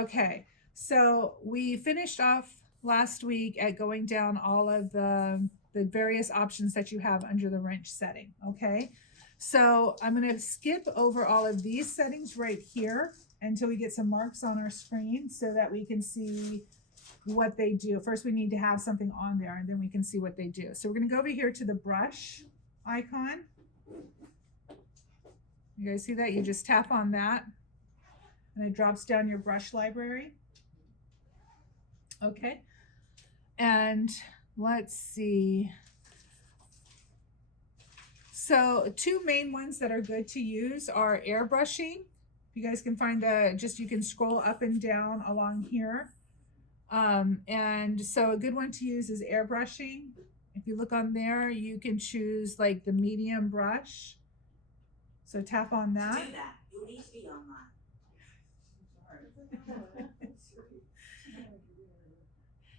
Okay, so we finished off last week at going down all of the various options that you have under the wrench setting, okay? So I'm gonna skip over all of these settings right here until we get some marks on our screen so that we can see what they do. First, we need to have something on there and then we can see what they do. So we're gonna go over here to the brush icon. You guys see that? You just tap on that and it drops down your brush library. Okay, and let's see. So two main ones that are good to use are airbrushing. You guys can find you can scroll up and down along here. And so a good one to use is airbrushing. If you look on there, you can choose like the medium brush. So tap on that. To do that, you need to be online.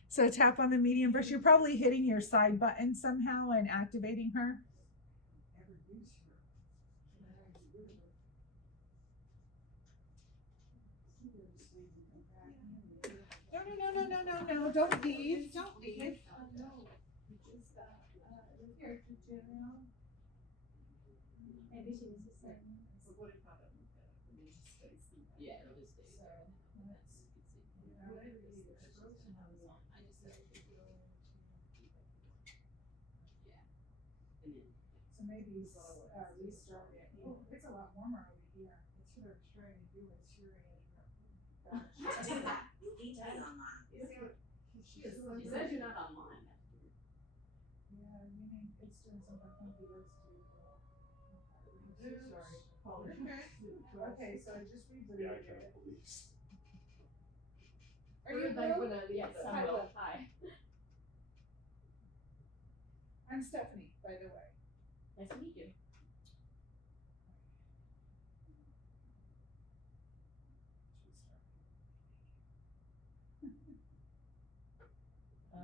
So tap on the medium brush. You're probably hitting your side button somehow and activating her. No, don't leave. Don't leave. Maybe she needs to say. Yeah, it'll just stay there. So maybe restart it. Oh, it's a lot warmer over here. It's sort of trying to do it. To do that, you need to be online. She says you're not online. Yeah, meaning it's doing something funky. Sorry. Okay, so I just rebooted it. Are you Blue? Hi. I'm Stephanie, by the way. Nice to meet you.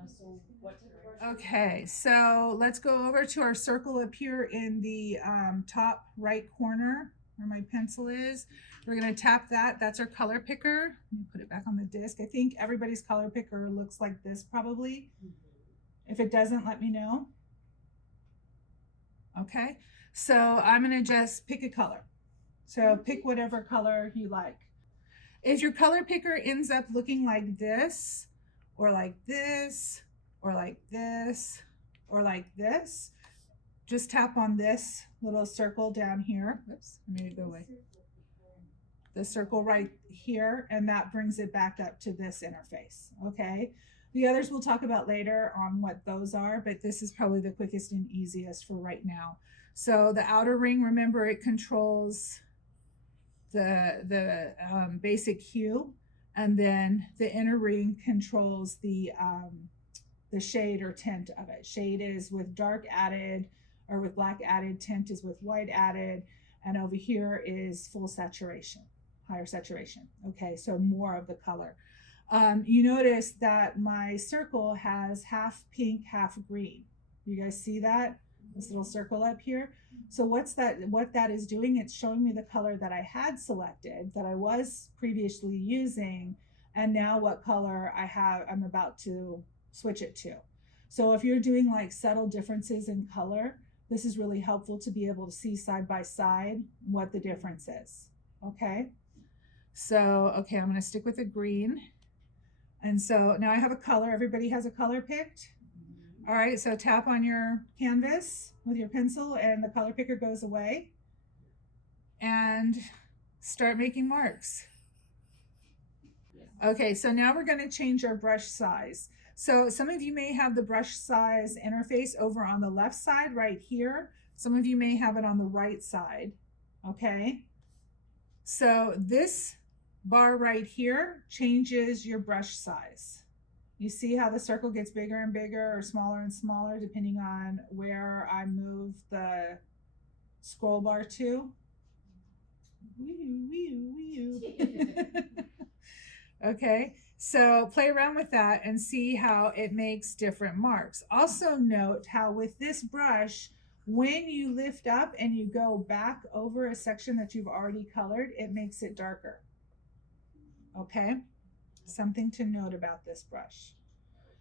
So what type of brush? Okay, so let's go over to our circle up here in the top right corner where my pencil is. We're going to tap that. That's our color picker. Let me put it back on the disc. I think everybody's color picker looks like this probably. If it doesn't, let me know. Okay, so I'm going to just pick a color. So pick whatever color you like. If your color picker ends up looking like this, or like this, or like this, or like this, just tap on this little circle down here. Oops, I made it go away. The circle right here, and that brings it back up to this interface, okay? The others we'll talk about later on what those are, but this is probably the quickest and easiest for right now. So the outer ring, remember, it controls the basic hue, and then the inner ring controls the shade or tint of it. Shade is with dark added or with black added, tint is with white added, and over here is full saturation, higher saturation. Okay, so more of the color. You notice that my circle has half pink, half green. You guys see that? This little circle up here. So what that is doing, it's showing me the color that I had selected, that I was previously using, and now what color I'm about to switch it to. So if you're doing like subtle differences in color, this is really helpful to be able to see side by side what the difference is. Okay. So, okay, I'm going to stick with the green. And so now I have a color. Everybody has a color picked. All right, so tap on your canvas with your pencil and the color picker goes away. And start making marks. Okay, so now we're going to change our brush size. So some of you may have the brush size interface over on the left side right here. Some of you may have it on the right side. Okay, so this bar right here changes your brush size. You see how the circle gets bigger and bigger or smaller and smaller depending on where I move the scroll bar to. Okay, so play around with that and see how it makes different marks. Also note how with this brush, when you lift up and you go back over a section that you've already colored, it makes it darker. Okay, Something to note about this brush.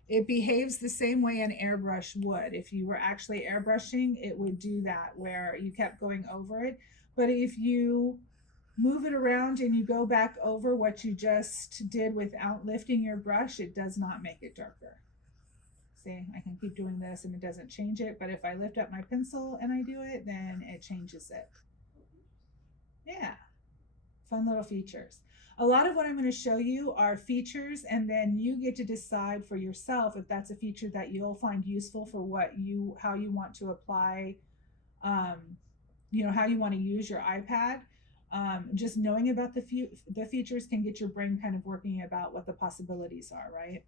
It behaves the same way an airbrush would. If you were actually airbrushing, it would do that where you kept going over it. But if you move it around and you go back over what you just did without lifting your brush, it does not make it darker. See, I can keep doing this and it doesn't change it, but if I lift up my pencil and I do it, then it changes it. Yeah, fun little features. A lot of what I'm going to show you are features, and then you get to decide for yourself if that's a feature that you'll find useful for how you want to apply, you know, how you want to use your iPad. Just knowing about the features can get your brain kind of working about what the possibilities are, right?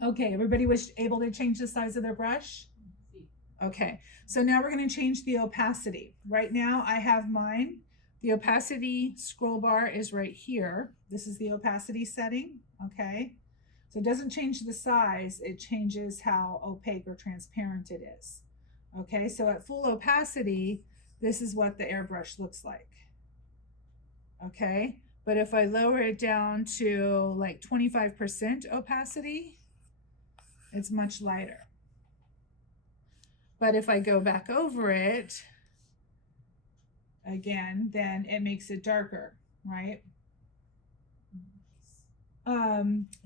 Okay, everybody was able to change the size of their brush? Okay, so now we're going to change the opacity. Right now I have mine. The opacity scroll bar is right here. This is the opacity setting, okay? So it doesn't change the size, it changes how opaque or transparent it is. Okay, so at full opacity, this is what the airbrush looks like. Okay, but if I lower it down to like 25% opacity, it's much lighter. But if I go back over it, again, then it makes it darker, right?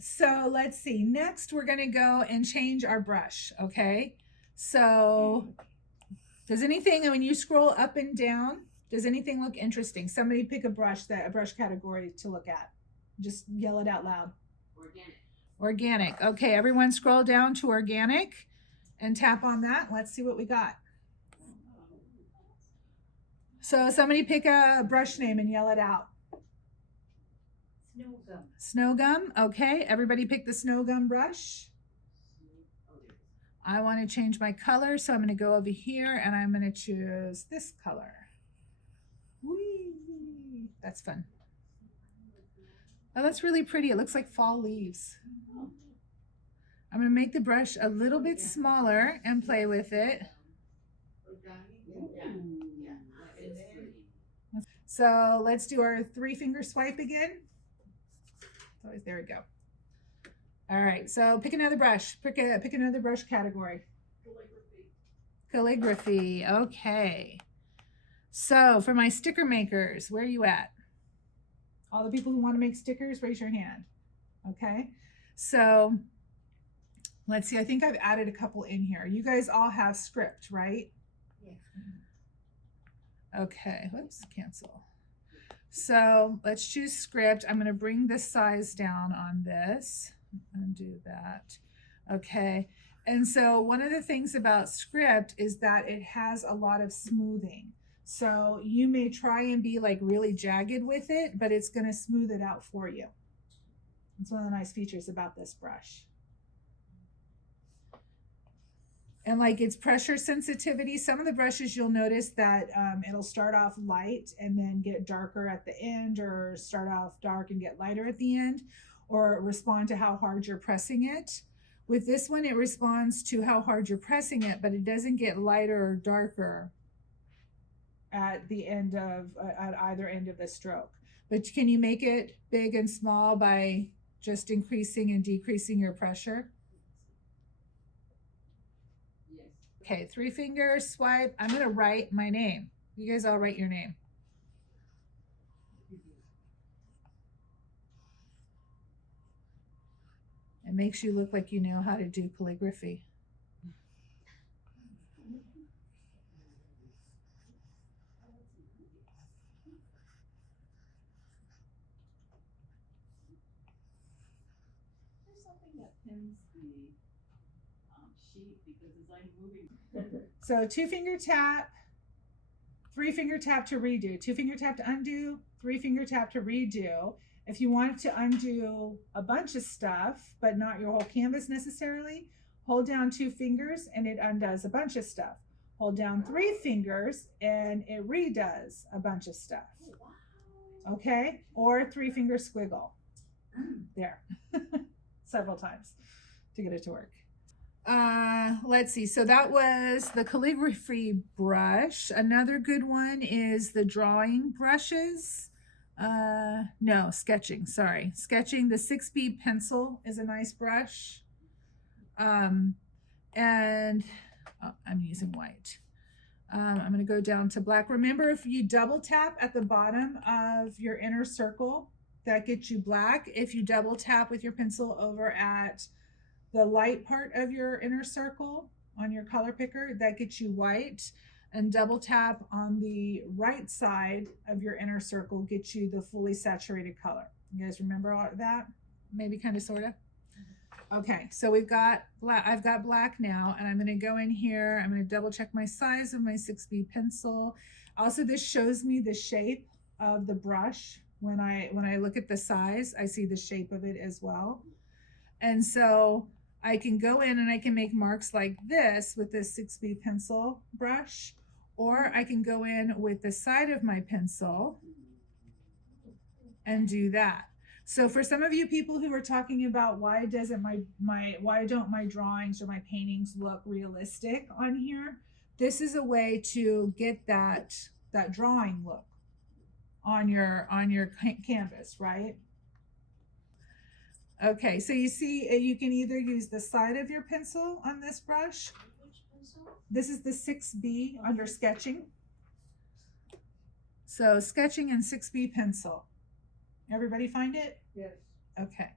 So let's see. Next, we're going to go and change our brush, okay? So does anything, when you scroll up and down, does anything look interesting? Somebody pick a brush category to look at. Just yell it out loud. Organic. Organic. Okay, everyone scroll down to organic and tap on that. Let's see what we got. So somebody pick a brush name and yell it out. Snow gum. Snow gum. Okay, everybody pick the snow gum brush. I want to change my color, so I'm going to go over here and I'm going to choose this color. Whee! That's fun. Oh, that's really pretty. It looks like fall leaves. I'm going to make the brush a little bit smaller and play with it. So let's do our 3-finger swipe again. There we go. All right, so pick another brush. Pick another brush category. Calligraphy. Okay. So for my sticker makers, where are you at? All the people who want to make stickers, raise your hand. Okay. So let's see. I think I've added a couple in here. You guys all have script, right? Yeah. Okay. Whoops. Cancel. So let's choose script. I'm going to bring the size down on this. Undo that. Okay. And so one of the things about script is that it has a lot of smoothing. So you may try and be like really jagged with it, but it's going to smooth it out for you. It's one of the nice features about this brush. And like its pressure sensitivity, some of the brushes you'll notice that it'll start off light and then get darker at the end, or start off dark and get lighter at the end, or respond to how hard you're pressing it. With this one, it responds to how hard you're pressing it, but it doesn't get lighter or darker at the end of, at either end of the stroke. But can you make it big and small by just increasing and decreasing your pressure? Yes. Okay, 3-finger swipe. I'm gonna write my name. You guys all write your name. It makes you look like you know how to do calligraphy. There's something that pins the sheet because as I'm moving. So 2-finger tap, 3-finger tap to redo, 2-finger tap to undo, 3-finger tap to redo. If you want to undo a bunch of stuff, but not your whole canvas necessarily, hold down 2 fingers and it undoes a bunch of stuff. Hold down 3 fingers and it redoes a bunch of stuff. Okay? Or 3-finger squiggle. There. Several times to get it to work. Let's see. So that was the calligraphy brush. Another good one is the drawing brushes. No, sketching, sorry. Sketching, the 6B pencil is a nice brush. And I'm using white. I'm going to go down to black. Remember, if you double tap at the bottom of your inner circle, that gets you black. If you double tap with your pencil over at the light part of your inner circle on your color picker, that gets you white. And double tap on the right side of your inner circle gets you the fully saturated color. You guys remember all of that? Maybe kind of, sort of. Okay, so we've got black. I've got black now, and I'm going to go in here. I'm going to double check my size of my 6B pencil. Also, this shows me the shape of the brush. When I look at the size, I see the shape of it as well. And so I can go in and I can make marks like this with this 6B pencil brush, or I can go in with the side of my pencil and do that. So for some of you people who are talking about why don't my drawings or my paintings look realistic on here, this is a way to get that drawing look on your canvas, right? Okay, so you see you can either use the side of your pencil on this brush. Which pencil? This is the 6B under sketching. So sketching and 6B pencil. Everybody find it? Yes. Okay.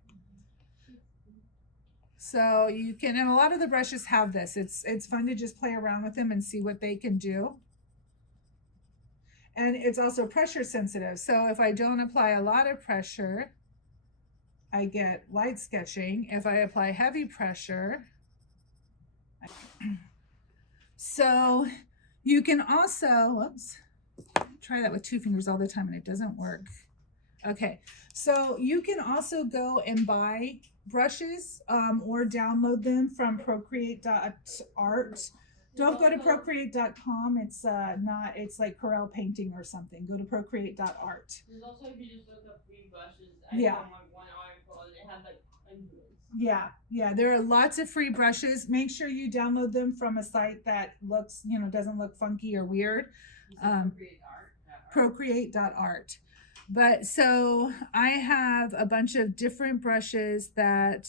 So you can, and a lot of the brushes have this. It's fun to just play around with them and see what they can do. And it's also pressure sensitive. So if I don't apply a lot of pressure, I get light sketching. If I apply heavy pressure, so you can also, whoops, try that with 2 fingers all the time and it doesn't work. Okay, so you can also go and buy brushes or download them from Procreate.art. Don't go to Procreate.com. It's not, it's like Corel painting or something. Go to Procreate.art. There's also, if you just look up free brushes, Yeah. found like one article and it had like hundreds. Yeah, there are lots of free brushes. Make sure you download them from a site that looks, doesn't look funky or weird. Procreate.art. But so I have a bunch of different brushes that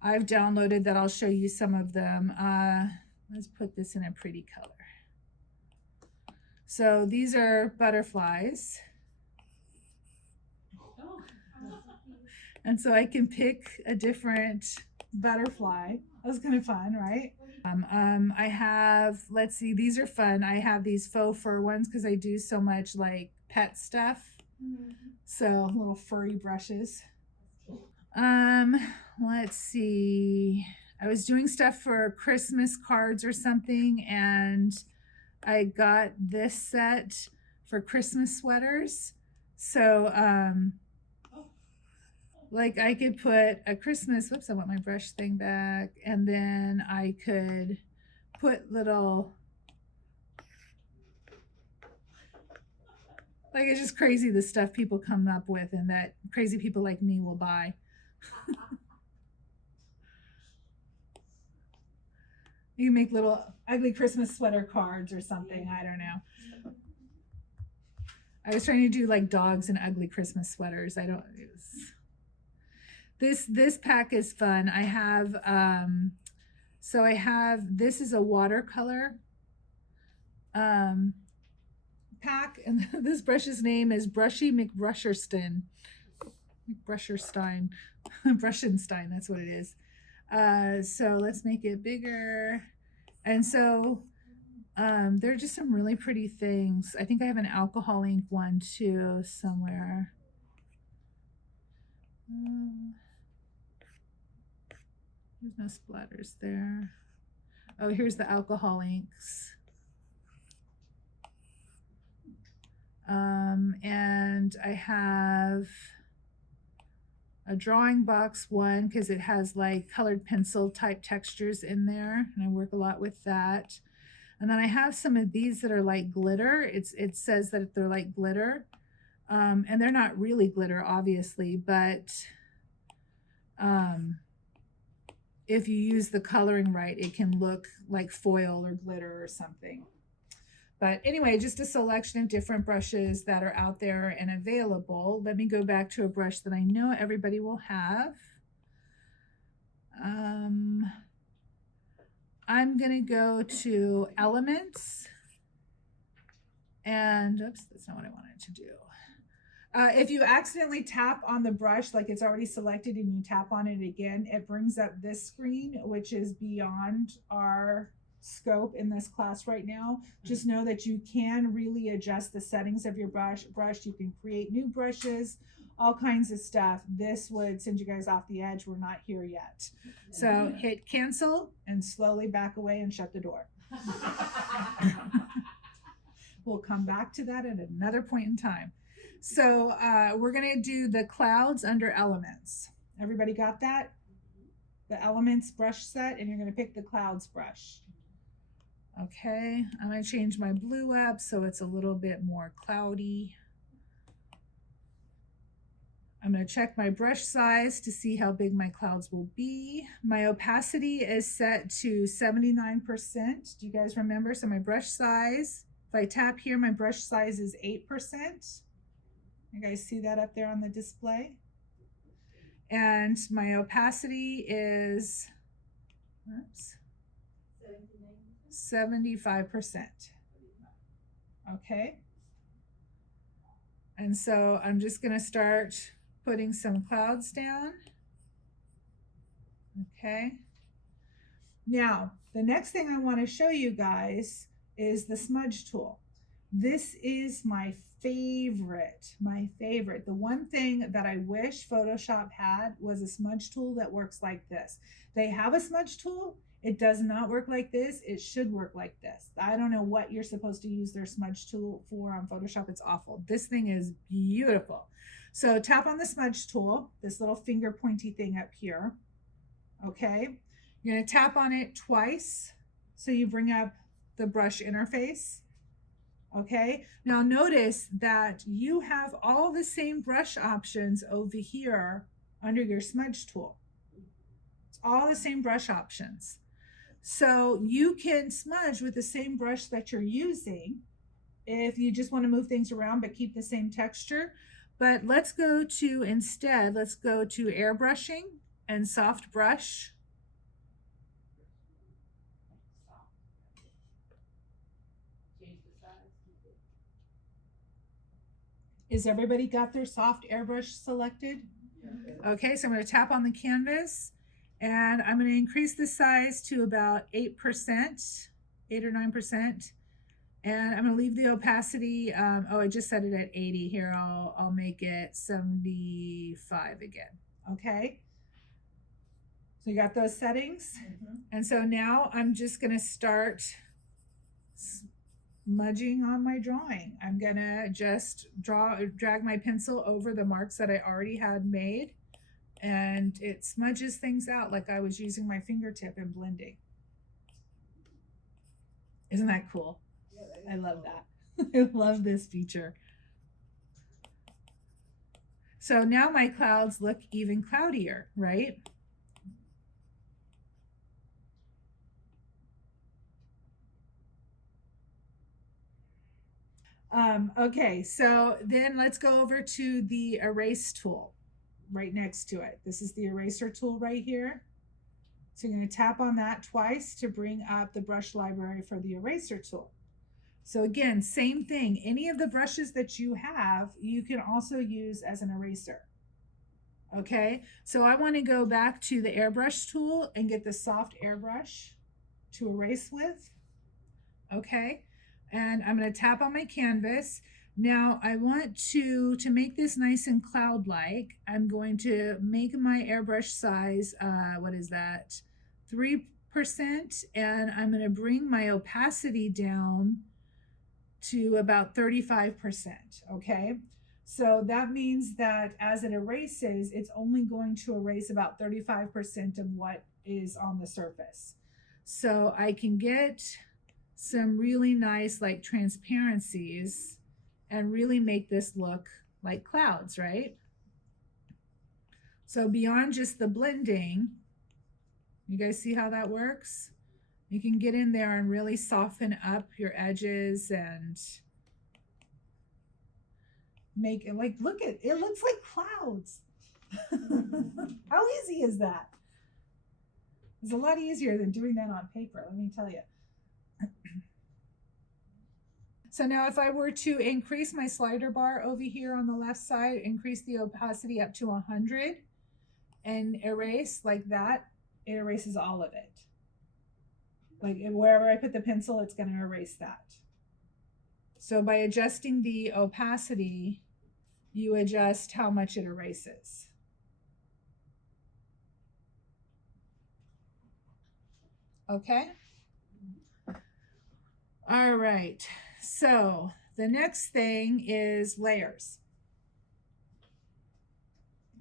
I've downloaded that I'll show you some of them. Let's put this in a pretty color. So these are butterflies. And so I can pick a different butterfly. That was kind of fun, right? I have, let's see, these are fun. I have these faux fur ones because I do so much like pet stuff. So little furry brushes. Let's see. I was doing stuff for Christmas cards or something, and I got this set for Christmas sweaters. So, like I could put a Christmas, whoops, I want my brush thing back. And then I could put little, like it's just crazy the stuff people come up with and that crazy people like me will buy. You can make little ugly Christmas sweater cards or something. I don't know. I was trying to do like dogs and ugly Christmas sweaters. This pack is fun. I have, so I have, this is a watercolor pack, and this brush's name is Brushy McBrusherstein. Brushenstein, that's what it is. So let's make it bigger. And so there are just some really pretty things. I think I have an alcohol ink one too somewhere. There's no splatters there. Oh, here's the alcohol inks. And I have a drawing box one because it has like colored pencil type textures in there, and I work a lot with that. And then I have some of these that are like glitter. It says that they're like glitter, and they're not really glitter, obviously, but if you use the coloring right, it can look like foil or glitter or something. But anyway, just a selection of different brushes that are out there and available. Let me go back to a brush that I know everybody will have. I'm gonna go to Elements, and oops, that's not what I wanted to do. If you accidentally tap on the brush, like it's already selected, and you tap on it again, it brings up this screen, which is beyond our scope in this class right now. Just know that you can really adjust the settings of your brush. You can create new brushes, all kinds of stuff. This would send you guys off the edge. We're not here yet. So hit cancel and slowly back away and shut the door. We'll come back to that at another point in time. So we're gonna do the clouds under elements. Everybody got that? The elements brush set, and you're gonna pick the clouds brush. Okay, I'm gonna change my blue up so it's a little bit more cloudy. I'm gonna check my brush size to see how big my clouds will be. My opacity is set to 79%. Do you guys remember? So my brush size, if I tap here, my brush size is 8%. You guys see that up there on the display? And my opacity is, oops, 75%. Okay. And so I'm just gonna start putting some clouds down. Okay. Now, the next thing I want to show you guys is the smudge tool. This is my favorite. The one thing that I wish Photoshop had was a smudge tool that works like this. They have a smudge tool. It does not work like this. It should work like this. I don't know what you're supposed to use their smudge tool for on Photoshop. It's awful. This thing is beautiful. So tap on the smudge tool, this little finger pointy thing up here. Okay. You're going to tap on it twice. So you bring up the brush interface. Okay. Now notice that you have all the same brush options over here under your smudge tool. It's all the same brush options. So you can smudge with the same brush that you're using if you just want to move things around but keep the same texture. But let's go to airbrushing and soft brush. Is everybody got their soft airbrush selected? Okay, so I'm going to tap on the canvas, and I'm going to increase the size to about 8%, 8 or 9%. And I'm going to leave the opacity. I just set it at 80 here. I'll make it 75 again. Okay. So you got those settings. And so now I'm just going to start smudging on my drawing. I'm going to just drag my pencil over the marks that I already had made, and it smudges things out like I was using my fingertip and blending. Isn't that cool? I love that. I love this feature. So now my clouds look even cloudier, right? Okay, so then let's go over to the erase tool right next to it. This is the eraser tool right here. So you're going to tap on that twice to bring up the brush library for the eraser tool. So again, same thing. Any of the brushes that you have, you can also use as an eraser. Okay, so I want to go back to the airbrush tool and get the soft airbrush to erase with. Okay, and I'm going to tap on my canvas. Now I want to make this nice and cloud-like. I'm going to make my airbrush size, what is that? 3%, and I'm going to bring my opacity down to about 35%, okay? So that means that as it erases, it's only going to erase about 35% of what is on the surface. So I can get some really nice like transparencies and really make this look like clouds, right? So beyond just the blending, you guys see how that works? You can get in there and really soften up your edges and make it like, look at it, looks like clouds. How easy is that? It's a lot easier than doing that on paper, let me tell you. So now if I were to increase my slider bar over here on the left side, increase the opacity up to 100 and erase like that, it erases all of it. Like wherever I put the pencil, it's going to erase that. So by adjusting the opacity, you adjust how much it erases. Okay. All right. So the next thing is layers.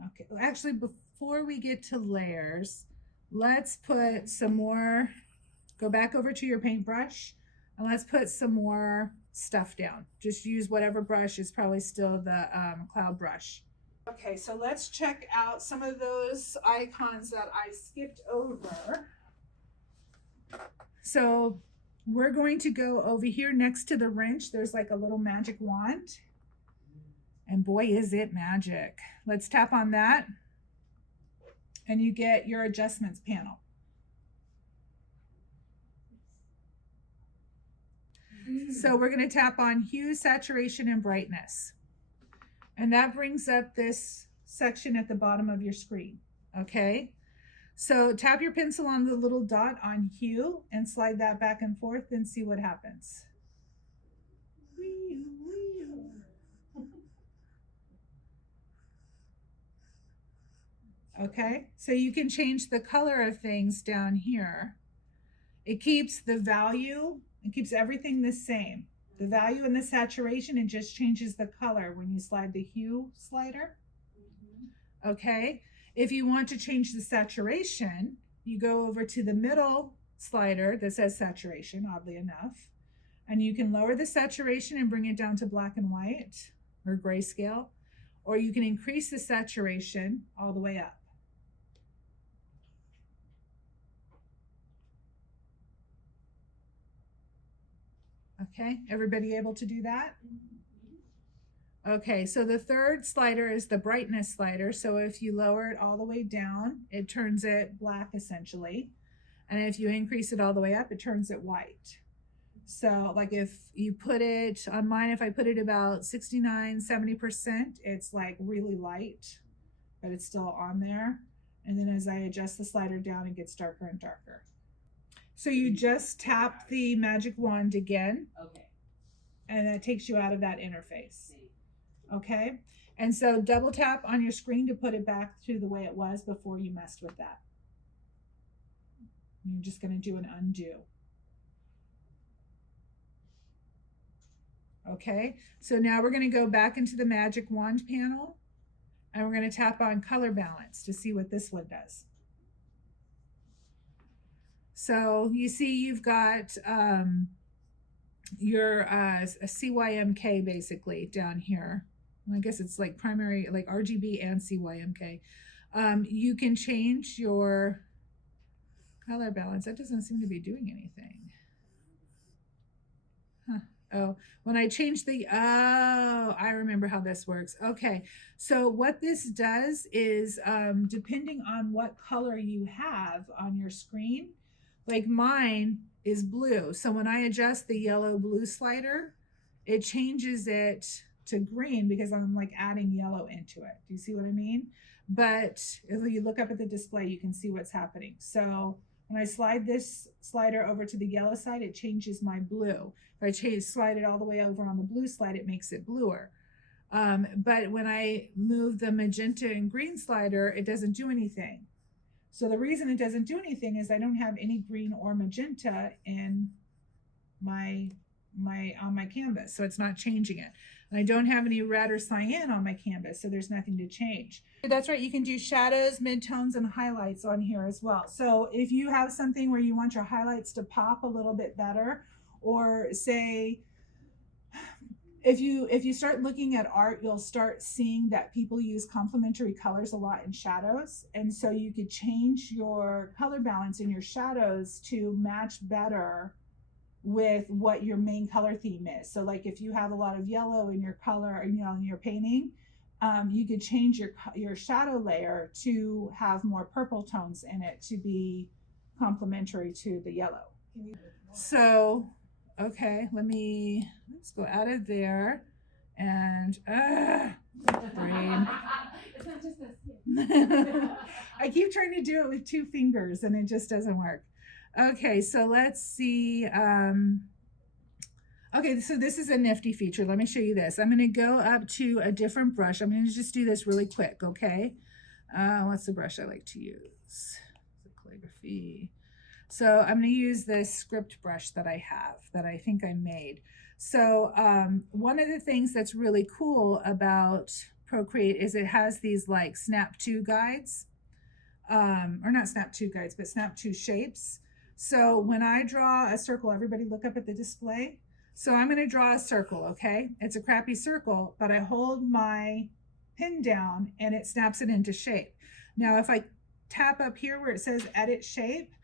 Okay. Actually, before we get to layers, let's put some more, go back over to your paintbrush and let's put some more stuff down. Just use whatever brush is probably still the cloud brush. Okay, so let's check out some of those icons that I skipped over. So we're going to go over here next to the wrench. There's like a little magic wand. And boy, is it magic. Let's tap on that. And you get your adjustments panel. So we're going to tap on Hue, Saturation, and Brightness. And that brings up this section at the bottom of your screen. Okay. So tap your pencil on the little dot on Hue and slide that back and forth and see what happens. Okay, so you can change the color of things down here. It keeps the value, it keeps everything the same. The value and the saturation, it just changes the color when you slide the hue slider. Okay, if you want to change the saturation, you go over to the middle slider that says saturation, oddly enough, and you can lower the saturation and bring it down to black and white or grayscale, or you can increase the saturation all the way up. Okay, everybody able to do that? Okay, so the third slider is the brightness slider. So if you lower it all the way down, it turns it black essentially. And if you increase it all the way up, it turns it white. So like if you put it on mine, if I put it about 69, 70%, it's like really light, but it's still on there. And then as I adjust the slider down, it gets darker and darker. So you just tap the magic wand again. Okay. And that takes you out of that interface. Okay. And so double tap on your screen to put it back to the way it was before you messed with that. You're just going to do an undo. Okay. So now we're going to go back into the magic wand panel and we're going to tap on color balance to see what this one does. So you see you've got your CYMK basically down here. I guess it's like primary, like RGB and CYMK. You can change your color balance. That doesn't seem to be doing anything. Huh. Oh, when I change the, oh, I remember how this works. Okay, so what this does is depending on what color you have on your screen, like mine is blue. So when I adjust the yellow blue slider, it changes it to green because I'm like adding yellow into it. Do you see what I mean? But if you look up at the display, you can see what's happening. So when I slide this slider over to the yellow side, it changes my blue. If I slide it all the way over on the blue slide, it makes it bluer. But when I move the magenta and green slider, it doesn't do anything. So the reason it doesn't do anything is I don't have any green or magenta in my on my canvas, so it's not changing it. And I don't have any red or cyan on my canvas, so there's nothing to change. That's right, you can do shadows, midtones, and highlights on here as well. So if you have something where you want your highlights to pop a little bit better, or say if you start looking at art, you'll start seeing that people use complementary colors a lot in shadows. And so you could change your color balance in your shadows to match better with what your main color theme is. So like if you have a lot of yellow in your color, you know, in your painting, you could change your shadow layer to have more purple tones in it to be complementary to the yellow. So, okay, let's go out of there and brain. It's not just us. I keep trying to do it with 2 fingers and it just doesn't work. Okay, so let's see. Okay, so this is a nifty feature. Let me show you this. I'm going to go up to a different brush. I'm going to just do this really quick, okay? What's the brush I like to use? Calligraphy. So I'm going to use this script brush that I have, that I think I made. So one of the things that's really cool about Procreate is it has these like snap to guides, or not snap to guides, but snap to shapes. So when I draw a circle, everybody look up at the display. So I'm going to draw a circle, okay? It's a crappy circle, but I hold my pin down and it snaps it into shape. Now, if I tap up here where it says edit shape,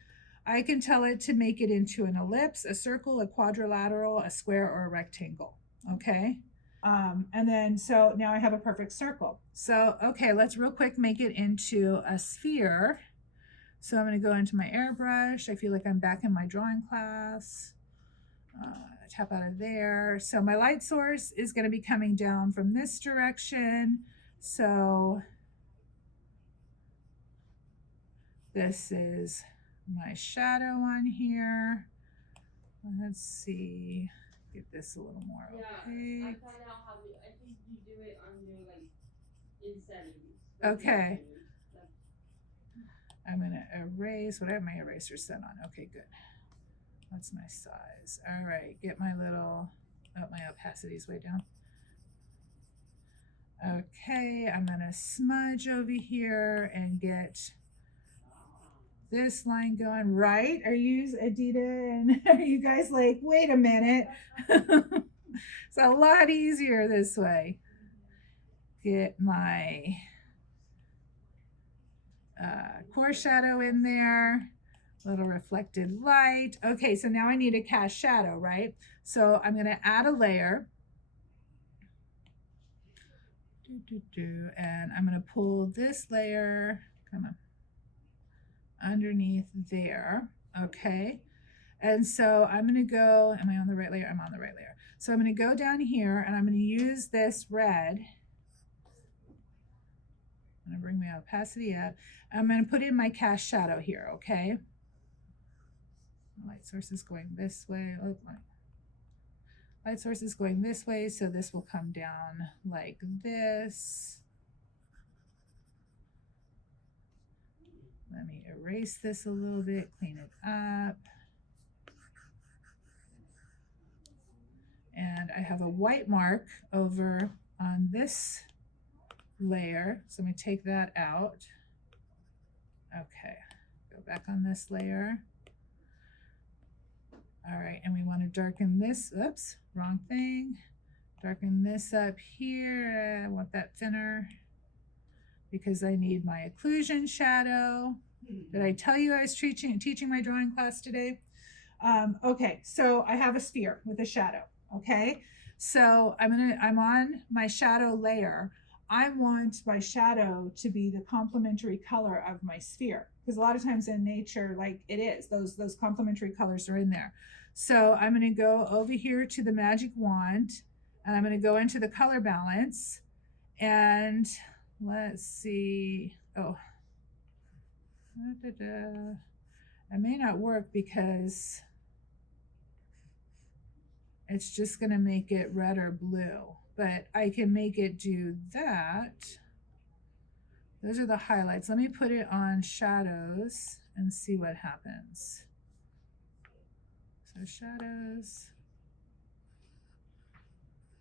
I can tell it to make it into an ellipse, a circle, a quadrilateral, a square, or a rectangle, okay? And then, so now I have a perfect circle. So, okay, let's real quick make it into a sphere. So I'm going to go into my airbrush. I feel like I'm back in my drawing class. Tap out of there. So my light source is going to be coming down from this direction. So this is my shadow on here. Let's see, get this a little more Yeah, opaque. I found out how I think you do it under like in settings. Okay. I'm going to erase, what I have my eraser set on. Okay, good. That's my size. All right, get my little, oh, my opacity is way down. Okay, I'm gonna smudge over here and get this line going, right? Are you, Adita, and are you guys like, wait a minute? It's a lot easier this way. Get my core shadow in there. Little reflected light. Okay, so now I need a cast shadow, right? So I'm going to add a layer. And I'm going to pull this layer, come on, underneath there. Okay. And so I'm going to go, am I on the right layer? I'm on the right layer. So I'm going to go down here and I'm going to use this red. I'm going to bring my opacity up. I'm going to put in my cast shadow here, okay? Light source is going this way. Oh, light source is going this way, so this will come down like this. Let me erase this a little bit, clean it up. And I have a white mark over on this layer, so I'm going to take that out. Okay, go back on this layer. All right, and we want to darken this, oops, wrong thing. Darken this up here. I want that thinner because I need my occlusion shadow. Did I tell you I was teaching my drawing class today? Okay, so I have a sphere with a shadow, okay? So I'm on my shadow layer. I want my shadow to be the complementary color of my sphere, because a lot of times in nature, like it is, those complementary colors are in there. So I'm going to go over here to the magic wand and I'm going to go into the color balance and let's see. Oh, it may not work because it's just going to make it red or blue, but I can make it do that. Those are the highlights. Let me put it on shadows and see what happens. So shadows,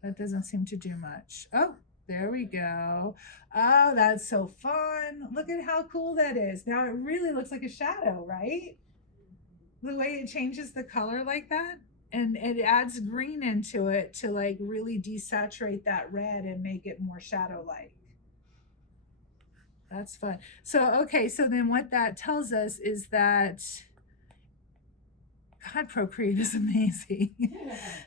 that doesn't seem to do much. Oh, there we go. Oh, that's so fun. Look at how cool that is. Now it really looks like a shadow, right? The way it changes the color like that. and it adds green into it to like really desaturate that red and make it more shadow like. That's fun. So, okay, so then what that tells us is that God, Procreate is amazing.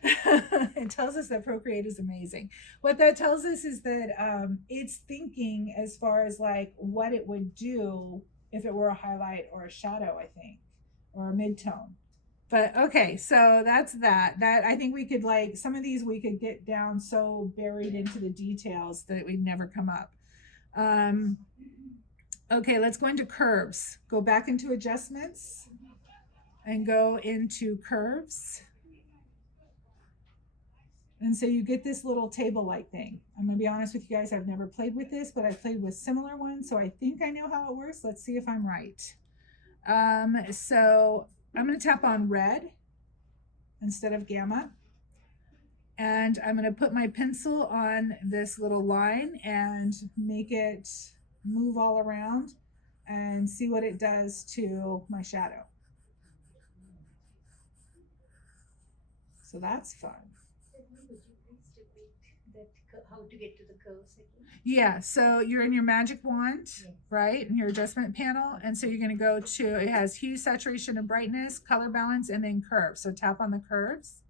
It tells us that Procreate is amazing. What that tells us is that it's thinking as far as like what it would do if it were a highlight or a shadow, I think, or a midtone. But okay, so that's that. That I think we could like some of these we could get down so buried into the details that we'd never come up. Okay, let's go into curves. Go back into adjustments and go into curves. And so you get this little table-like thing. I'm gonna be honest with you guys, I've never played with this, but I've played with similar ones, so I think I know how it works. Let's see if I'm right. So I'm gonna tap on red instead of gamma. And I'm gonna put my pencil on this little line and make it move all around and see what it does to my shadow. So that's fun. How to get to the curves again? Yeah, so you're in your magic wand, right? In your adjustment panel. And so you're gonna go to, it has hue, saturation, and brightness, color balance, and then curves. So tap on the curves.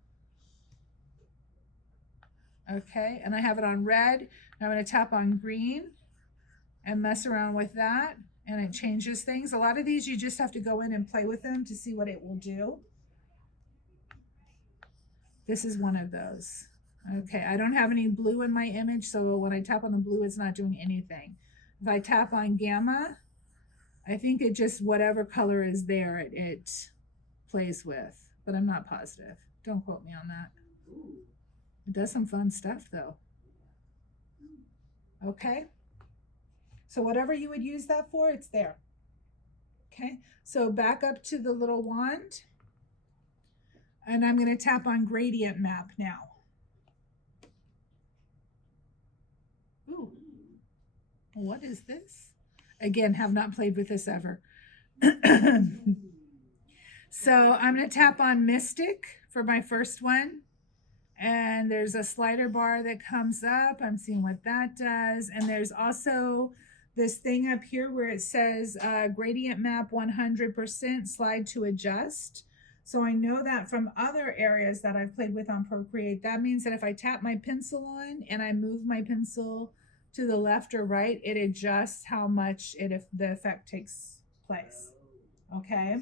Okay, and I have it on red. I'm gonna tap on green and mess around with that. And it changes things. A lot of these, you just have to go in and play with them to see what it will do. This is one of those. Okay, I don't have any blue in my image, so when I tap on the blue, it's not doing anything. If I tap on gamma, I think it just, whatever color is there, it plays with, but I'm not positive. Don't quote me on that. It does some fun stuff though. Okay, so whatever you would use that for, it's there. Okay, so back up to the little wand, and I'm going to tap on gradient map now. Ooh, what is this? Again, have not played with this ever. So I'm going to tap on Mystic for my first one. And there's a slider bar that comes up. I'm seeing what that does. And there's also this thing up here where it says gradient map 100% slide to adjust. So I know that from other areas that I've played with on Procreate, that means that if I tap my pencil on and I move my pencil to the left or right, it adjusts how much if the effect takes place. Okay.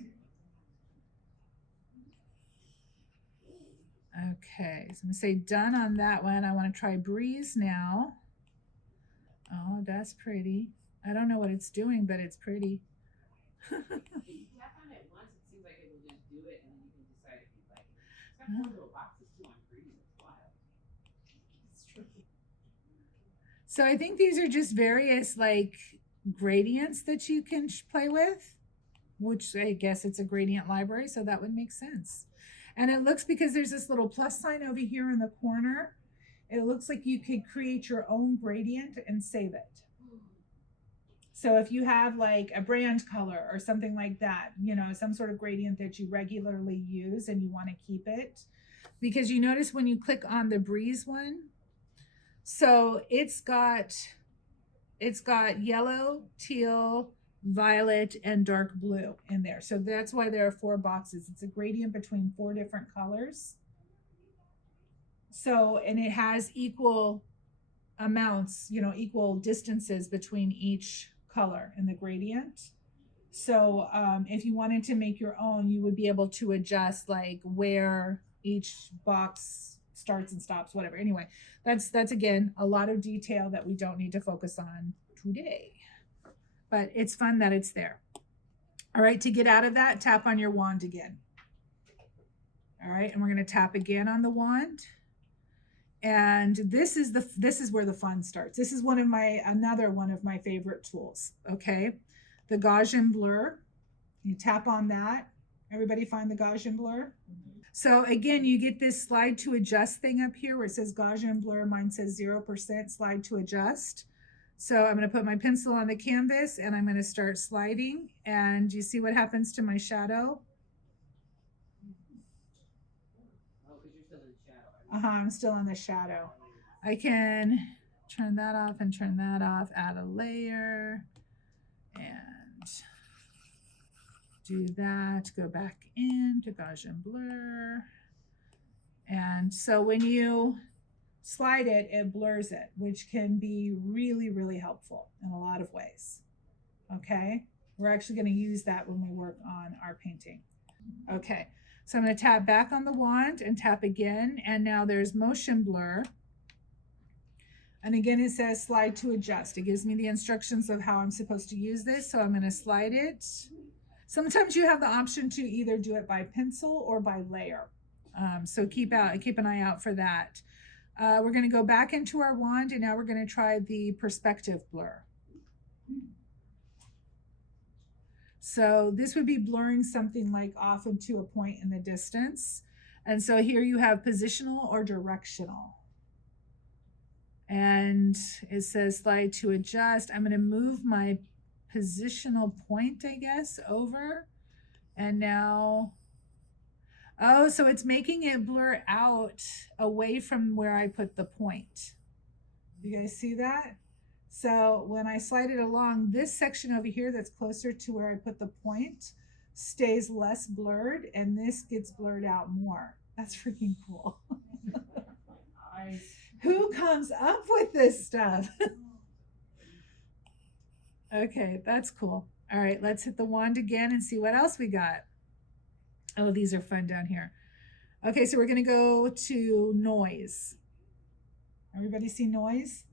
Okay, so I'm gonna say done on that one. I want to try Breeze now. Oh, that's pretty. I don't know what it's doing, but it's pretty. If you tap on it once, it seems like it will just do it, and then you can decide if you like it. It's got four little boxes too on Breeze. It's wild. It's true. So I think these are just various like gradients that you can play with, which I guess it's a gradient library, so that would make sense. And it looks, because there's this little plus sign over here in the corner, it looks like you could create your own gradient and save it. So if you have like a brand color or something like that, you know, some sort of gradient that you regularly use and you want to keep it, because you notice when you click on the Breeze one, so it's got yellow, teal, violet, and dark blue in there. So that's why there are 4 boxes. It's a gradient between 4 different colors. So, and it has equal amounts, you know, equal distances between each color in the gradient. So if you wanted to make your own, you would be able to adjust like where each box starts and stops, whatever. Anyway, that's again a lot of detail that we don't need to focus on today. But it's fun that it's there. All right, to get out of that, tap on your wand again. All right, and we're going to tap again on the wand. And this is where the fun starts. This is another one of my favorite tools, okay? The Gaussian Blur. You tap on that. Everybody find the Gaussian Blur? So again, you get this slide to adjust thing up here where it says Gaussian Blur. Mine says 0% slide to adjust. So I'm going to put my pencil on the canvas and I'm going to start sliding. And you see what happens to my shadow? I'm still on the shadow. I can turn that off and turn that off, add a layer, and do that. Go back into Gaussian Blur. And so when you slide it, it blurs it, which can be really, really helpful in a lot of ways. Okay, we're actually going to use that when we work on our painting. Okay, so I'm going to tap back on the wand and tap again, and now there's motion blur. And again, it says slide to adjust. It gives me the instructions of how I'm supposed to use this, so I'm going to slide it. Sometimes you have the option to either do it by pencil or by layer. So keep an eye out for that. We're going to go back into our wand, and now we're going to try the perspective blur. So this would be blurring something like off into a point in the distance. And so here you have positional or directional. And it says slide to adjust. I'm going to move my positional point, I guess, over. And now, oh, so it's making it blur out away from where I put the point. You guys see that? So when I slide it along, this section over here that's closer to where I put the point stays less blurred, and this gets blurred out more. That's freaking cool. Who comes up with this stuff? Okay, that's cool. All right, let's hit the wand again and see what else we got. Oh, these are fun down here. Okay, so we're going to go to noise. Everybody see noise?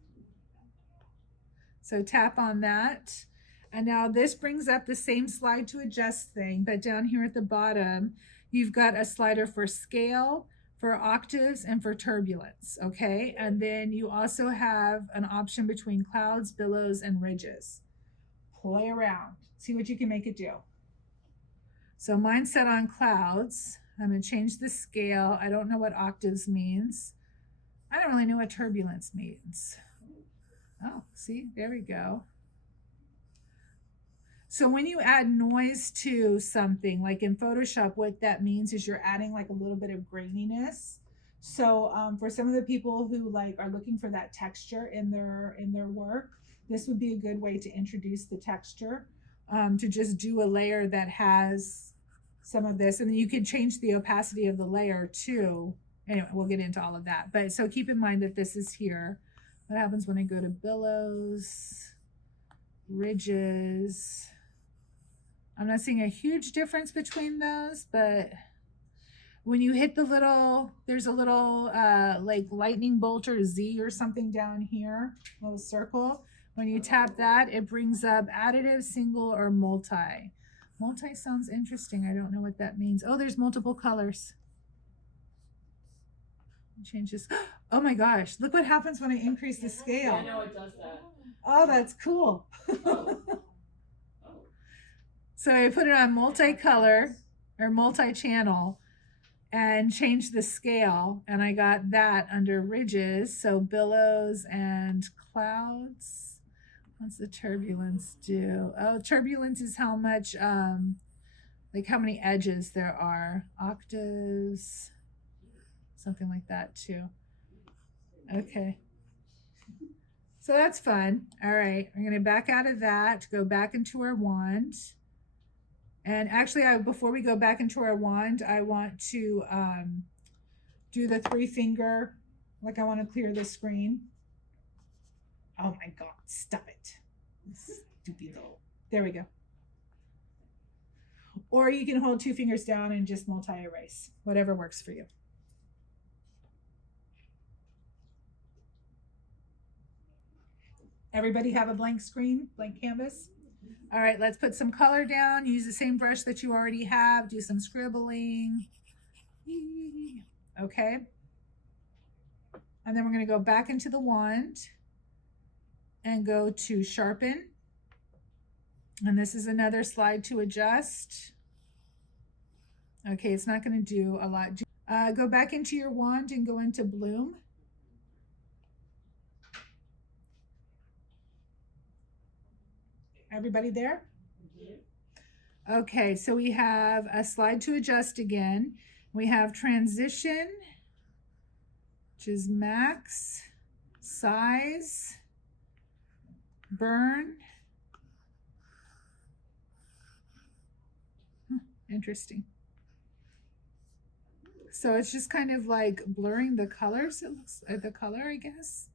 So tap on that. And now this brings up the same slide to adjust thing, but down here at the bottom, you've got a slider for scale, for octaves, and for turbulence, okay? And then you also have an option between clouds, billows, and ridges. Play around, see what you can make it do. So mine's set on clouds. I'm gonna change the scale. I don't know what octaves means. I don't really know what turbulence means. Oh, see, there we go. So when you add noise to something, like in Photoshop, what that means is you're adding like a little bit of graininess. So for some of the people who like are looking for that texture in their work, this would be a good way to introduce the texture, to just do a layer that has some of this. And then you can change the opacity of the layer too. Anyway, we'll get into all of that. But so keep in mind that this is here. What happens when I go to billows, ridges? I'm not seeing a huge difference between those, but when you hit the little, there's a little like lightning bolt or Z or something down here, little circle. When you tap that, it brings up additive, single, or multi. Multi sounds interesting. I don't know what that means. Oh, there's multiple colors. Change this. Oh my gosh, look what happens when I increase the scale. I know it does that. Oh, that's cool. So I put it on multicolor or multi-channel and changed the scale, and I got that under ridges. So billows and clouds. What's the turbulence do? Oh, turbulence is how much, like how many edges there are. Octaves, something like that too. Okay. So that's fun. All right, I'm gonna back out of that, go back into our wand. And actually, before we go back into our wand, I want to do the 3-finger, like I want to clear the screen. Oh my God, stop it. Stupido. There we go. Or you can hold 2 fingers down and just multi-erase, whatever works for you. Everybody have a blank screen, blank canvas? All right, let's put some color down. Use the same brush that you already have. Do some scribbling. Okay. And then we're going to go back into the wand and go to Sharpen. And this is another slide to adjust. Okay, it's not going to do a lot. Go back into your wand and go into Bloom. Everybody there? Okay, so we have a slide to adjust again. We have transition, which is max, size, burn. Interesting. So it's just kind of like blurring the colors. It looks the color, I guess.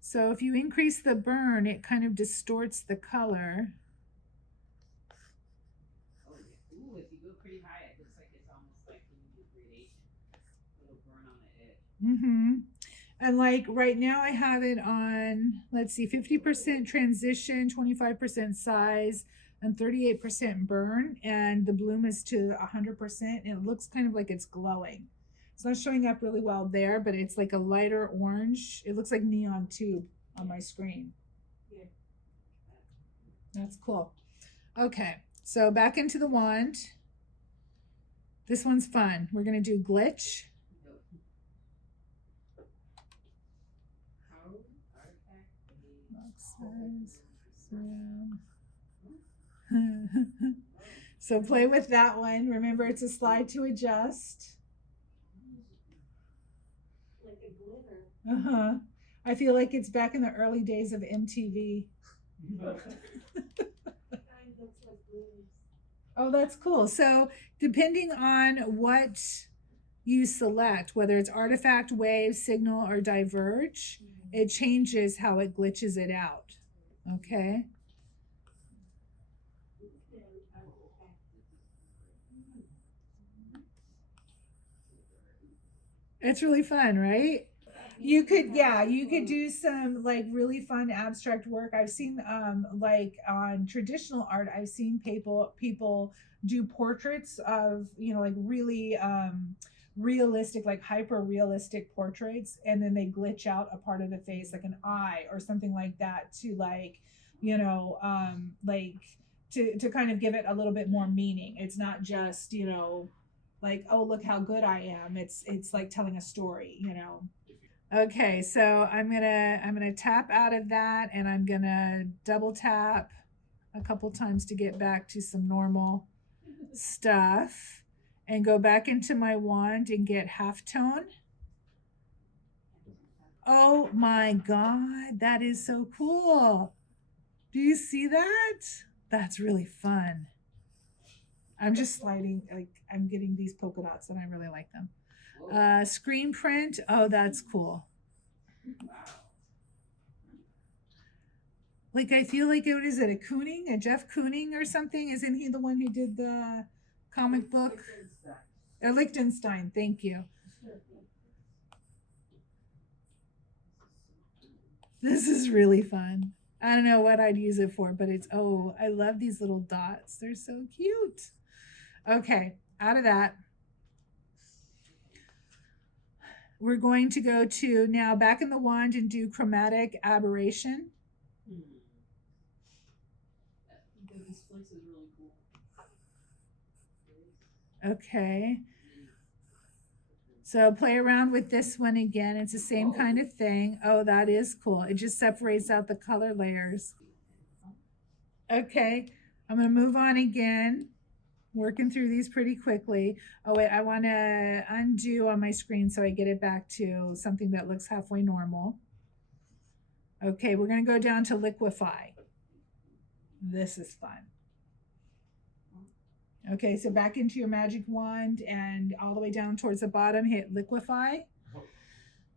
So if you increase the burn, it kind of distorts the color. Oh yeah. Ooh, if you go pretty high, it looks like it's almost like when you do gradation. It'll burn on the edge. Mm-hmm. And like right now I have it on, let's see, 50% transition, 25% size, and 38% burn. And the bloom is to 100%. And it looks kind of like it's glowing. It's not showing up really well there, but it's like a lighter orange. It looks like neon tube on my screen. Yeah. That's cool. Okay, so back into the wand. This one's fun. We're gonna do glitch. So play with that one. Remember, it's a slide to adjust. Like a glitter. Uh-huh. I feel like it's back in the early days of MTV. Kind looks like glitters. Oh, that's cool. So depending on what you select, whether it's artifact, wave, signal, or diverge, it changes how it glitches it out. Okay. It's really fun, right? You could, yeah, you could do some like really fun abstract work. I've seen like on traditional art, I've seen people do portraits of, you know, like really realistic, like hyper realistic portraits, and then they glitch out a part of the face, like an eye or something like that, to like, you know, like to kind of give it a little bit more meaning. It's not just, you know, like, oh, look how good I am. It's like telling a story, you know. Okay, so I'm gonna tap out of that, and I'm gonna double tap a couple times to get back to some normal stuff, and go back into my wand and get halftone. Oh my God, that is so cool. Do you see that? That's really fun. I'm just sliding, like I'm getting these polka dots and I really like them. Screen print. Oh, that's cool. Like I feel like what is it, a Jeff Kooning or something? Isn't he the one who did the comic book? Lichtenstein. Thank you. This is really fun. I don't know what I'd use it for, but it's, oh, I love these little dots. They're so cute. Okay, out of that, we're going to go to now back in the wand and do chromatic aberration. This place is really cool. Okay. So play around with this one again. It's the same kind of thing. Oh, that is cool. It just separates out the color layers. Okay, I'm going to move on again. Working through these pretty quickly. Oh wait, I want to undo on my screen so I get it back to something that looks halfway normal. Okay, we're going to go down to Liquify. This is fun. Okay, so back into your magic wand and all the way down towards the bottom, hit Liquify.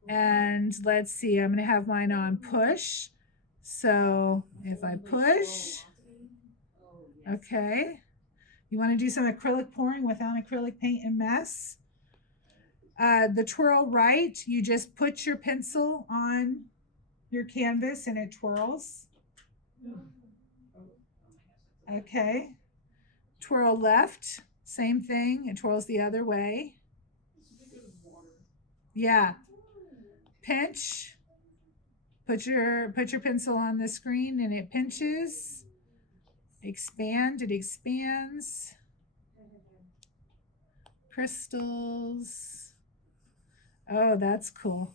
And let's see, I'm going to have mine on push. So if I push, okay. You want to do some acrylic pouring without acrylic paint and mess. The twirl right, you just put your pencil on your canvas and it twirls. Okay. Twirl left, same thing. It twirls the other way. Yeah. Pinch. Put your pencil on the screen and it pinches. Expand, it expands. Crystals. Oh, that's cool.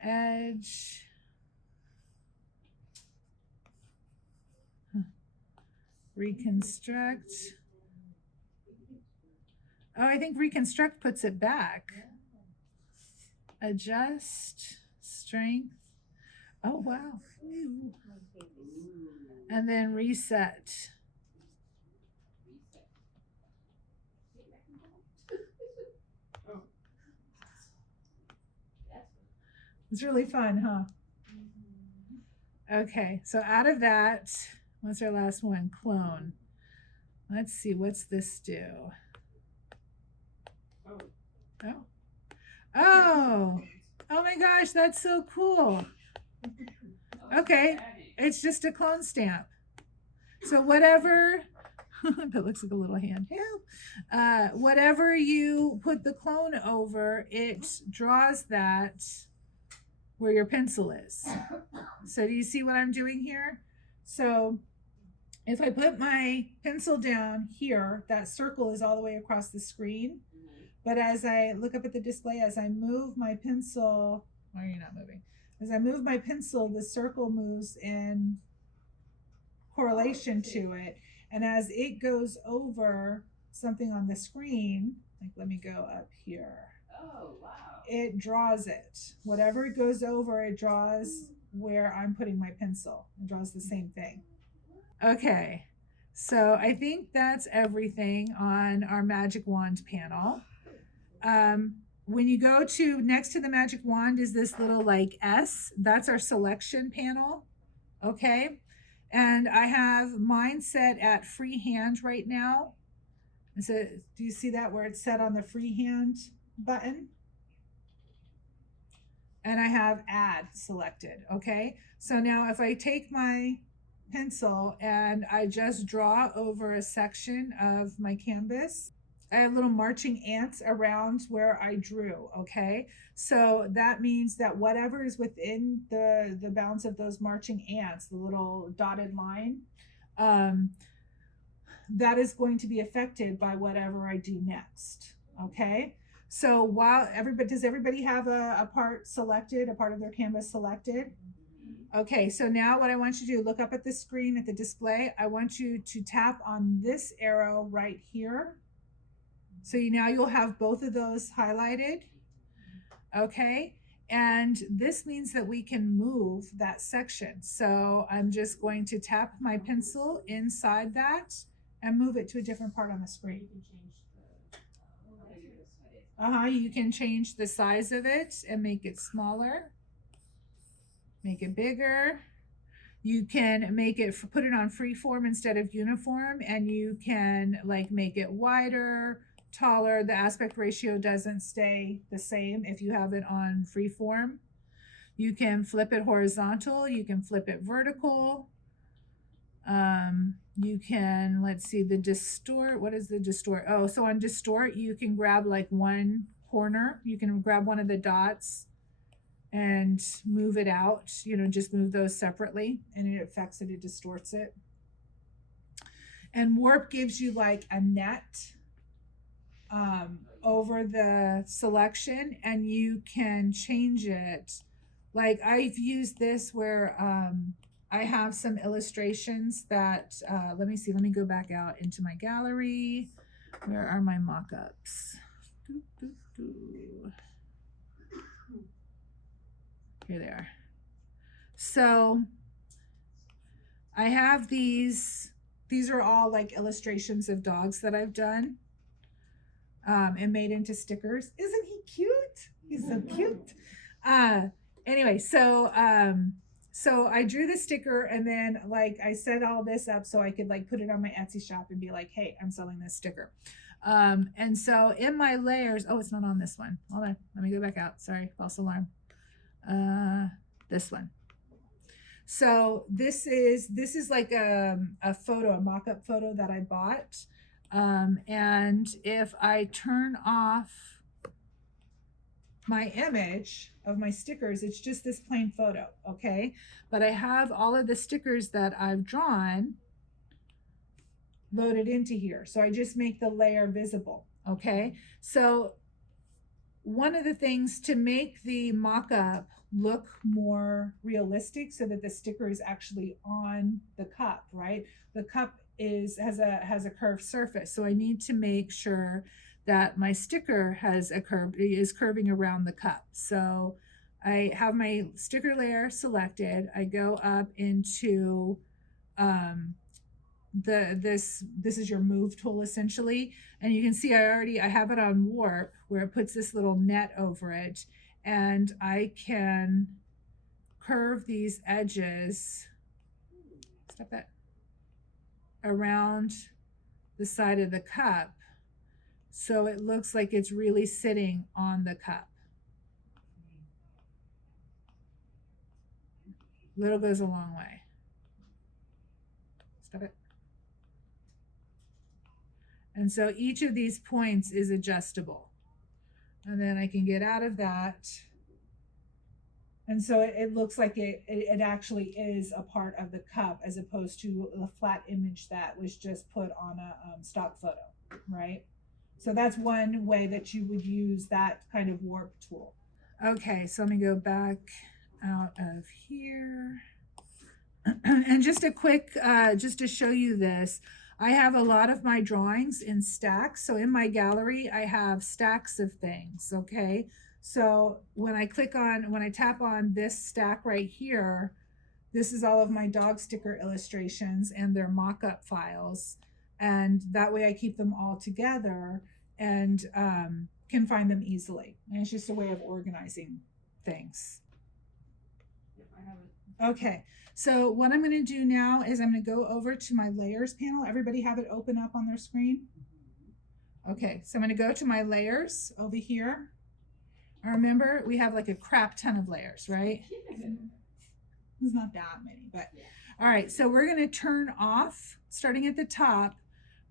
Edge. Reconstruct. Oh, I think reconstruct puts it back. Adjust, strength. Oh, wow. Ooh. And then reset. It's really fun, huh? Okay, so out of that, what's our last one? Clone. Let's see, what's this do? Oh. Oh. Oh my gosh, that's so cool. Okay, it's just a clone stamp. So whatever, that looks like a little hand. Whatever you put the clone over, it draws that where your pencil is. So do you see what I'm doing here? So if I put my pencil down here, that circle is all the way across the screen. But as I look up at the display, as I move my pencil, why are you not moving? As I move my pencil, the circle moves in correlation to it. And as it goes over something on the screen, like let me go up here. Oh, wow. It draws it. Whatever it goes over, it draws where I'm putting my pencil. It draws the same thing. Okay, so I think that's everything on our magic wand panel. When you go to next to the magic wand is this little like S, that's our selection panel. Okay, and I have mine set at freehand right now. So do you see that where it's set on the freehand button? And I have add selected. Okay, so now if I take my pencil and I just draw over a section of my canvas, I have little marching ants around where I drew. Okay, so that means that whatever is within the bounds of those marching ants, the little dotted line, that is going to be affected by whatever I do next. Okay, so while does everybody have a part selected, a part of their canvas selected? Okay, so now what I want you to do, look up at the screen at the display. I want you to tap on this arrow right here. So now you'll have both of those highlighted. Okay, and this means that we can move that section. So I'm just going to tap my pencil inside that and move it to a different part on the screen. You can change the size of it and make it smaller. Make it bigger. You can make it, put it on freeform instead of uniform, and you can like make it wider, taller. The aspect ratio doesn't stay the same if you have it on freeform. You can flip it horizontal. You can flip it vertical. You can, let's see, the distort. What is the distort? Oh, so on distort, you can grab like one corner. You can grab one of the dots and move it out, just move those separately, and it affects it, it distorts it. And warp gives you like a net over the selection, and you can change it. Like I've used this where I have some illustrations that, let me go back out into my gallery. Where are my mock-ups? Here they are. So I have these are all like illustrations of dogs that I've done and made into stickers. Isn't he cute? He's so cute. Anyway, so I drew the sticker, and then like I set all this up so I could like put it on my Etsy shop and be like, hey, I'm selling this sticker. And so in my layers, oh, it's not on this one. Hold on, let me go back out. Sorry, false alarm. This one. So this is like a photo, a mock-up photo that I bought. And if I turn off my image of my stickers, it's just this plain photo, okay? But I have all of the stickers that I've drawn loaded into here. So I just make the layer visible, okay? So one of the things to make the mock-up look more realistic so that the sticker is actually on the cup, right? The cup has a curved surface. So I need to make sure that my sticker is curving around the cup. So I have my sticker layer selected. I go up into this is your move tool essentially, and you can see I have it on warp where it puts this little net over it, and I can curve these edges, stop that, around the side of the cup so it looks like it's really sitting on the cup. Little goes a long way. Stop it. And so each of these points is adjustable. And then I can get out of that. And so it looks like it actually is a part of the cup as opposed to a flat image that was just put on a stock photo, right? So that's one way that you would use that kind of warp tool. Okay, so let me go back out of here. And just a quick, just to show you this, I have a lot of my drawings in stacks. So in my gallery, I have stacks of things, okay? So when I tap on this stack right here, this is all of my dog sticker illustrations and their mock-up files. And that way I keep them all together and can find them easily. And it's just a way of organizing things. Yep, I have it. Okay, so what I'm going to do now is I'm going to go over to my layers panel. Everybody have it open up on their screen? Okay, so I'm going to go to my layers over here. And remember, we have like a crap ton of layers, right? There's not that many, but all right, so we're going to turn off, starting at the top,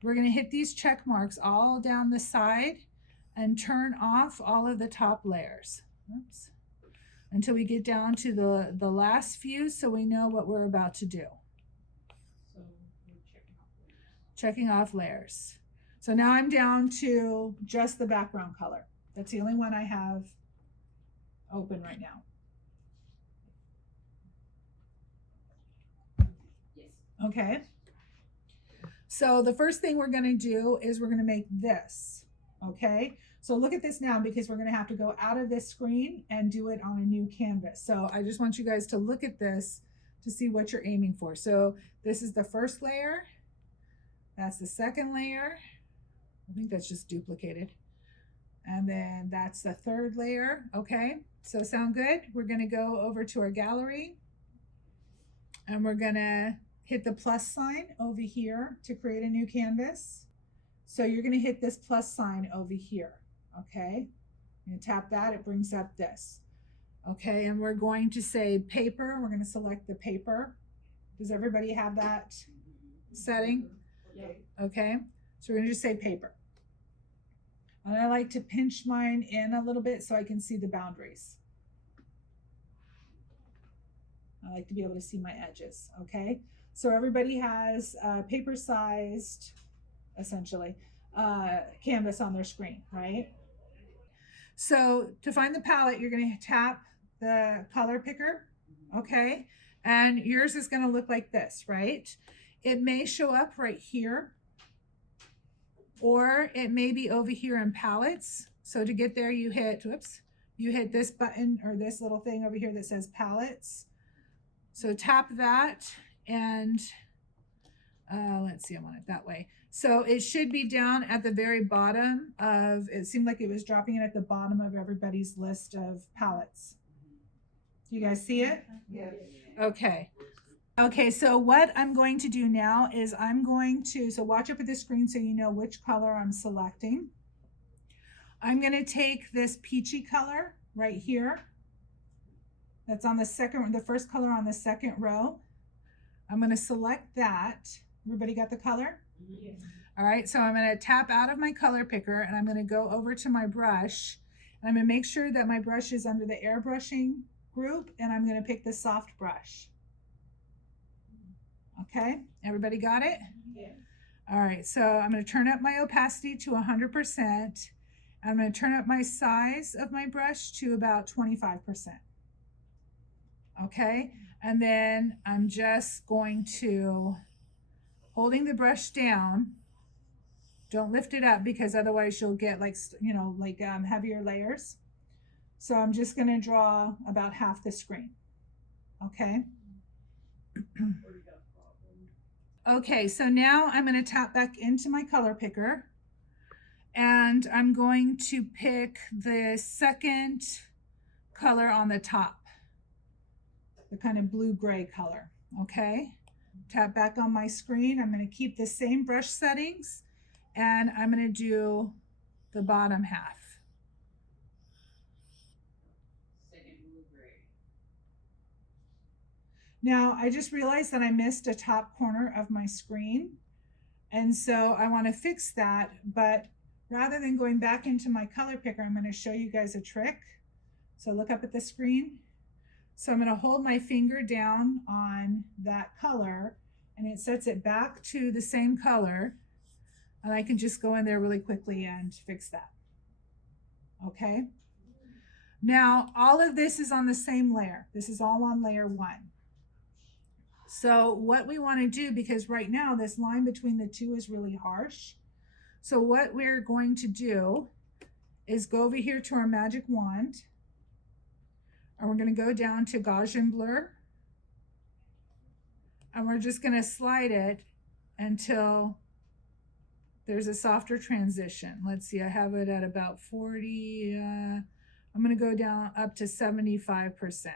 we're going to hit these check marks all down the side and turn off all of the top layers. Oops. Until we get down to the last few so we know what we're about to do. So we're Checking off layers. So now I'm down to just the background color. That's the only one I have open right now. Yes. Okay. So the first thing we're going to do is we're going to make this. Okay. So look at this now because we're going to have to go out of this screen and do it on a new canvas. So I just want you guys to look at this to see what you're aiming for. So this is the first layer. That's the second layer. I think that's just duplicated. And then that's the third layer. Okay. So sound good? We're going to go over to our gallery and we're going to hit the plus sign over here to create a new canvas. So you're going to hit this plus sign over here. Okay. I'm going to tap that. It brings up this. Okay. And we're going to say paper. We're going to select the paper. Does everybody have that setting? Yep. Okay. So we're going to just say paper. And I like to pinch mine in a little bit so I can see the boundaries. I like to be able to see my edges. Okay. So everybody has paper sized, essentially, canvas on their screen, right? So to find the palette, you're going to tap the color picker, okay? And yours is going to look like this, right? It may show up right here, or it may be over here in palettes. So to get there, you hit this button or this little thing over here that says palettes. So tap that and let's see, I want it that way. So it should be down at the very bottom of, it seemed like it was dropping it at the bottom of everybody's list of palettes. Do you guys see it? Yeah. Okay. Okay, so what I'm going to do now is so watch up at the screen so you know which color I'm selecting. I'm going to take this peachy color right here. That's on the first color on the second row. I'm going to select that. Everybody got the color? Yes. All right, so I'm going to tap out of my color picker and I'm going to go over to my brush. And I'm going to make sure that my brush is under the airbrushing group and I'm going to pick the soft brush. Okay, everybody got it? Yeah. All right, so I'm going to turn up my opacity to 100%. I'm going to turn up my size of my brush to about 25%. Okay, and then I'm just going to, holding the brush down, Don't lift it up because otherwise you'll get like, you know, like heavier layers. So I'm just going to draw about half the screen. Okay. Okay, so now I'm going to tap back into my color picker and I'm going to pick the second color on the top, the kind of blue-gray color. Okay, tap back on my screen. I'm going to keep the same brush settings and I'm going to do the bottom half. Second blue gray. Now I just realized that I missed a top corner of my screen, and so I want to fix that, but rather than going back into my color picker, I'm going to show you guys a trick. So look up at the screen. So I'm going to hold my finger down on that color and it sets it back to the same color, and I can just go in there really quickly and fix that. Okay, now all of this is on the same layer. This is all on layer 1. So what we want to do, because right now this line between the two is really harsh, so what we're going to do is go over here to our magic wand and we're going to go down to Gaussian Blur and we're just going to slide it until there's a softer transition. Let's see, I have it at about 40. I'm going to go down up to 75%.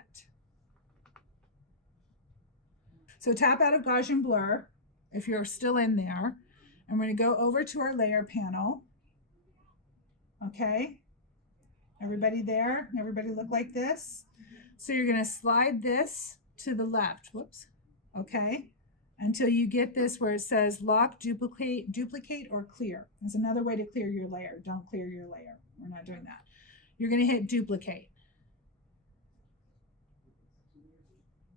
So tap out of Gaussian Blur if you're still in there. I'm going to go over to our layer panel. Okay, everybody there? Everybody look like this? So you're going to slide this to the left. Whoops. Okay, until you get this where it says lock, duplicate, or clear. There's another way to clear your layer. Don't clear your layer. We're not doing that. You're going to hit duplicate.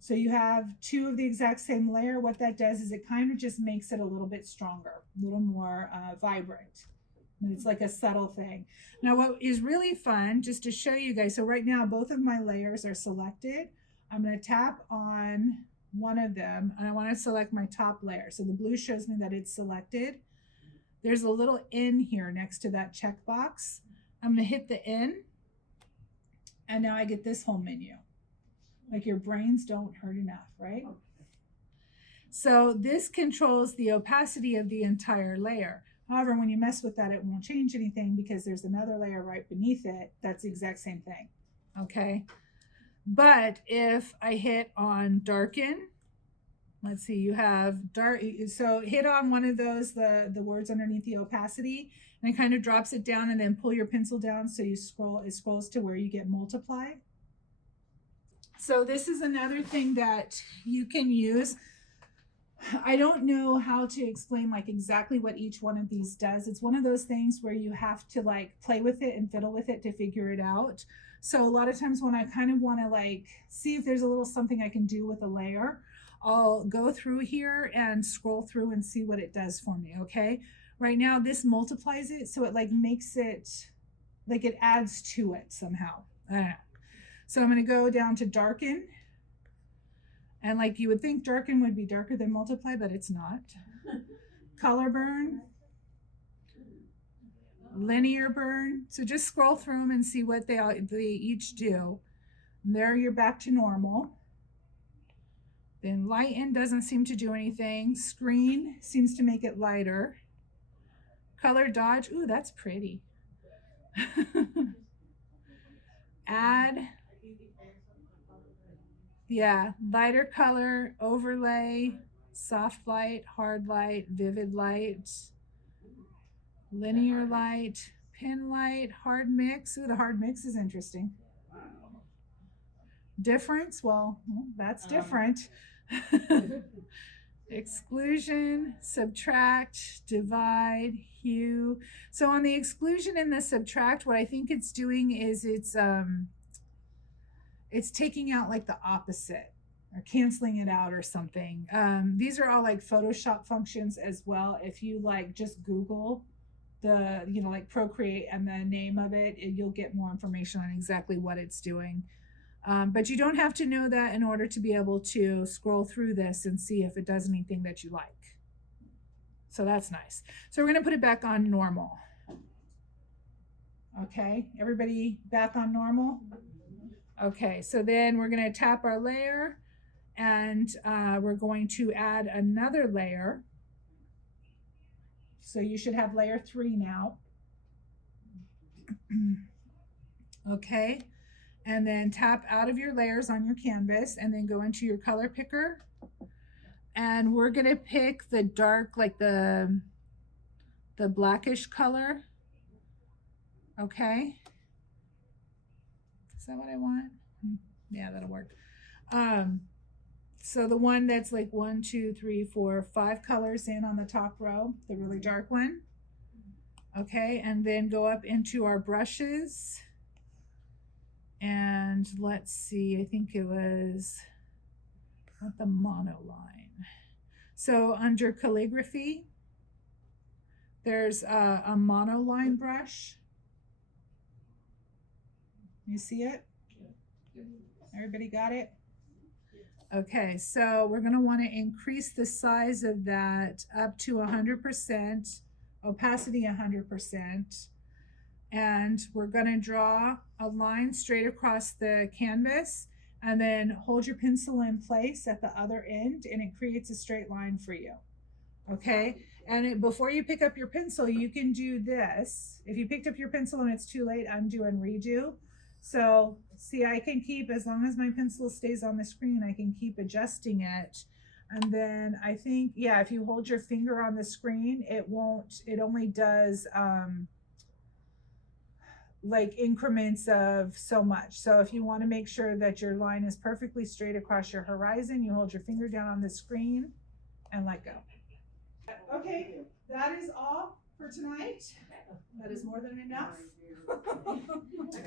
So you have two of the exact same layer. What that does is it kind of just makes it a little bit stronger, a little more vibrant. And it's like a subtle thing. Now what is really fun, just to show you guys, so right now both of my layers are selected. I'm going to tap on one of them and I want to select my top layer. So the blue shows me that it's selected. There's a little N here next to that checkbox. I'm going to hit the N and now I get this whole menu. Like your brains don't hurt enough, right? So this controls the opacity of the entire layer. However, when you mess with that, it won't change anything because there's another layer right beneath it. That's the exact same thing, okay? But if I hit on darken, let's see, you have dark, so hit on one of those, the words underneath the opacity, and it kind of drops it down, and then pull your pencil down so you scroll, it scrolls to where you get multiply. So this is another thing that you can use. I don't know how to explain like exactly what each one of these does. It's one of those things where you have to like play with it and fiddle with it to figure it out. So a lot of times when I kind of want to like see if there's a little something I can do with a layer, I'll go through here and scroll through and see what it does for me. Okay, right now this multiplies it, so it like makes it like it adds to it somehow. I don't know. So I'm going to go down to darken, and like you would think darken would be darker than multiply, but it's not. Color burn, linear burn. So just scroll through them and see what they each do. And there you're back to normal. Then lighten doesn't seem to do anything. Screen seems to make it lighter. Color dodge, ooh, that's pretty. Add, yeah, lighter color, overlay, soft light, hard light, vivid light, linear light, pin light, hard mix. Ooh, the hard mix is interesting. Difference, well, that's different. Exclusion, subtract, divide, hue. So on the exclusion and the subtract, what I think it's doing is it's taking out like the opposite or canceling it out or something. These are all like Photoshop functions as well. If you like just Google the, you know, like Procreate and the name of it, you'll get more information on exactly what it's doing. But you don't have to know that in order to be able to scroll through this and see if it does anything that you like. So that's nice. So we're gonna put it back on normal. Okay, everybody back on normal? Okay, so then we're gonna tap our layer and we're going to add another layer. So you should have layer 3 now. Okay, and then tap out of your layers on your canvas and then go into your color picker. And we're gonna pick the dark, like the blackish color. Okay. Is that what I want? Yeah, that'll work. So the one that's like 1, 2, 3, 4, 5 colors in on the top row, the really dark one. Okay, and then go up into our brushes. And let's see, I think it was not the monoline. So under calligraphy, there's a monoline brush. You see it? Everybody got it? Okay, so we're gonna wanna increase the size of that up to 100%, opacity 100%. And we're gonna draw a line straight across the canvas and then hold your pencil in place at the other end and it creates a straight line for you. Okay, and before you pick up your pencil, you can do this. If you picked up your pencil and it's too late, undo and redo. So see, I can keep, as long as my pencil stays on the screen, I can keep adjusting it. And then I think, yeah, if you hold your finger on the screen, it only does like increments of so much. So if you want to make sure that your line is perfectly straight across your horizon, you hold your finger down on the screen and let go. Okay, that is all for tonight. That is more than enough.